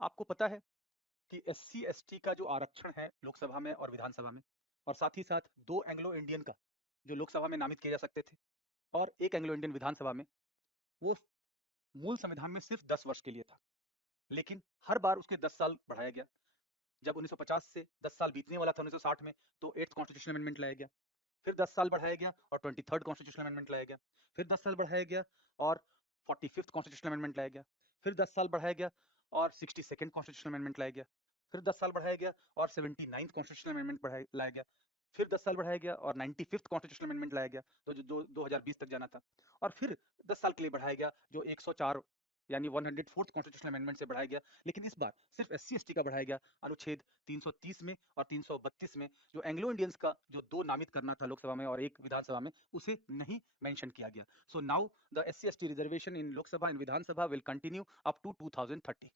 आपको पता है कि एससी एसटी का जो आरक्षण है लोकसभा में और विधानसभा में, और साथ ही साथ 2 एंग्लो इंडियन का जो लोकसभा में नामित किए जा सकते थे और 1 एंग्लो इंडियन विधानसभा में, वो मूल संविधान में सिर्फ 10 वर्ष के लिए था। लेकिन हर बार उसके 10 साल बढ़ाया गया। जब 1950 से 10 साल बीतने वाला था 1960 में, तो 8th कॉन्स्टिट्यूशनल अमेंडमेंट लाया गया। फिर 10 साल बढ़ाया गया और 23rd कॉन्स्टिट्यूशनल अमेंडमेंट लाया गया। फिर 10 साल बढ़ाया गया और 45th कॉन्स्टिट्यूशनल अमेंडमेंट लाया गया। फिर 10 साल बढ़ाया गया और 62nd कॉन्स्टिट्यूशनल अमेंडमेंट लाया गया। फिर 10 साल बढ़ाया गया और 79th कॉन्स्टिट्यूशनल अमेंडमेंट लाया गया। फिर 10 साल बढ़ाया गया और 95th कॉन्स्टिट्यूशनल अमेंडमेंट लाया गया, तो जो 2020 तक जाना था। और फिर 10 साल के लिए बढ़ाया गया, जो 104 यानी 104th कॉन्स्टिट्यूशनल अमेंडमेंट से बढ़ाया गया। लेकिन इस बार सिर्फ एससी एसटी का बढ़ाया गया अनुच्छेद 330 में और 332 में, जो एंग्लो इंडियंस का जो 2 नामित करना था लोकसभा में और 1 विधानसभा में, उसे नहीं मेंशन किया गया। So now the SC ST reservation in Lok Sabha and Vidhan Sabha will continue up to 2030।